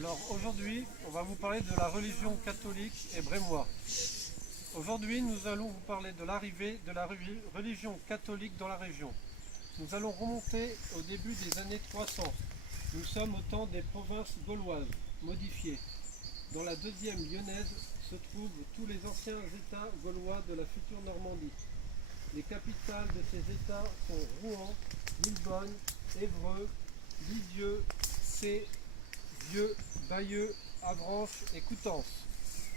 Alors aujourd'hui, on va vous parler de la religion catholique et brémois. Aujourd'hui, nous allons vous parler de l'arrivée de la religion catholique dans la région. Nous allons remonter au début des années 300. Nous sommes au temps des provinces gauloises, modifiées. Dans la deuxième lyonnaise se trouvent tous les anciens États gaulois de la future Normandie. Les capitales de ces États sont Rouen, Lillebonne, Évreux, Lisieux, Sées, Vieux, Bayeux, Avranches et Coutances.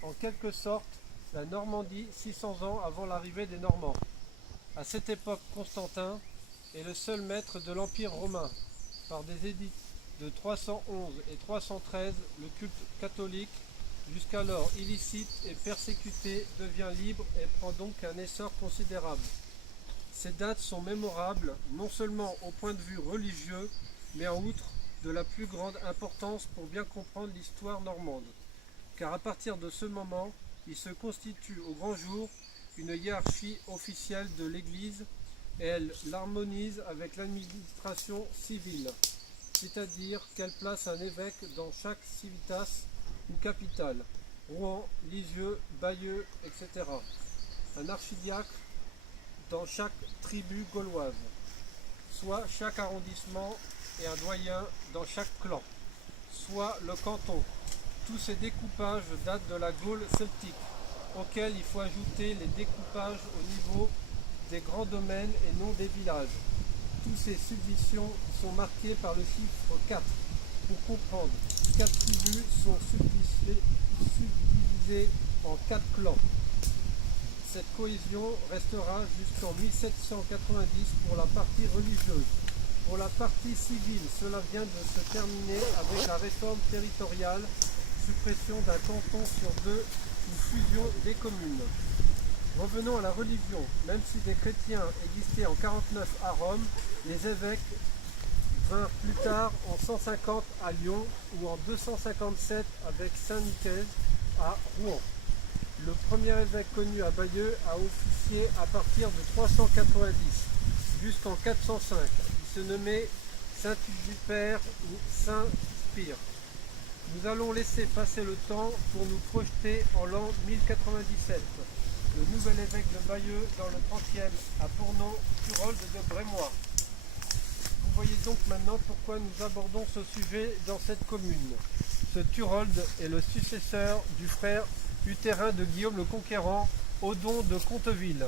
En quelque sorte, la Normandie 600 ans avant l'arrivée des Normands. À cette époque, Constantin est le seul maître de l'Empire romain. Par des édits de 311 et 313, le culte catholique, jusqu'alors illicite et persécuté, devient libre et prend donc un essor considérable. Ces dates sont mémorables, non seulement au point de vue religieux, mais en outre de la plus grande importance pour bien comprendre l'histoire normande. Car à partir de ce moment, il se constitue au grand jour une hiérarchie officielle de l'Église et elle l'harmonise avec l'administration civile, c'est-à-dire qu'elle place un évêque dans chaque civitas ou capitale, Rouen, Lisieux, Bayeux, etc. Un archidiacre dans chaque tribu gauloise, soit chaque arrondissement et un doyen dans chaque clan, soit le canton. Tous ces découpages datent de la Gaule celtique, auxquels il faut ajouter les découpages au niveau des grands domaines et non des villages. Toutes ces subdivisions sont marquées par le chiffre 4. Pour comprendre, 4 tribus sont subdivisées en 4 clans. Cette cohésion restera jusqu'en 1790 pour la partie religieuse. Pour la partie civile, cela vient de se terminer avec la réforme territoriale, suppression d'un canton sur deux ou fusion des communes. Revenons à la religion. Même si des chrétiens existaient en 49 à Rome, les évêques vinrent plus tard en 150 à Lyon ou en 257 avec Saint-Nicaise à Rouen. Le premier évêque connu à Bayeux a officié à partir de 390 jusqu'en 405. Il se nommait Saint-Hubert ou Saint-Spire. Nous allons laisser passer le temps pour nous projeter en l'an 1097. Le nouvel évêque de Bayeux dans le 30e à Pournon, Turold de Brémois. Vous voyez donc maintenant pourquoi nous abordons ce sujet dans cette commune. Ce Turold est le successeur du frère utérin de Guillaume le Conquérant, Odon de Conteville.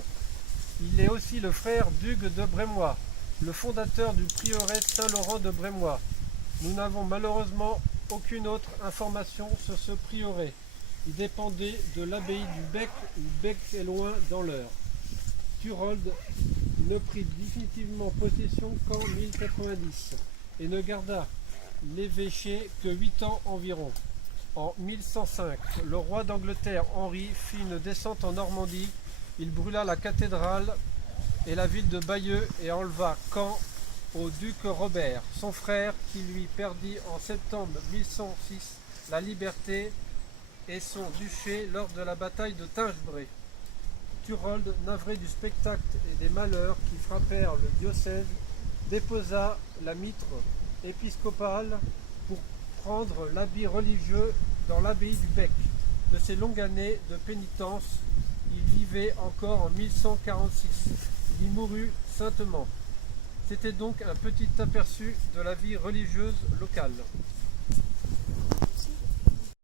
Il est aussi le frère d'Hugues de Brémois, le fondateur du prieuré Saint-Laurent de Brémois. Nous n'avons malheureusement aucune autre information sur ce prieuré. Il dépendait de l'abbaye du Bec ou Bec-et-Loing dans l'Eure. Turold ne prit définitivement possession qu'en 1090 et ne garda l'évêché que 8 ans environ. En 1105, le roi d'Angleterre Henri fit une descente en Normandie. Il brûla la cathédrale et la ville de Bayeux et enleva Caen au duc Robert, son frère, qui lui perdit en septembre 1106 la liberté et son duché lors de la bataille de Tinchebray. Turold, navré du spectacle et des malheurs qui frappèrent le diocèse, déposa la mitre épiscopale pour prendre l'habit religieux dans l'abbaye du Bec. De ces longues années de pénitence, il vivait encore en 1146. Il y mourut saintement. C'était donc un petit aperçu de la vie religieuse locale.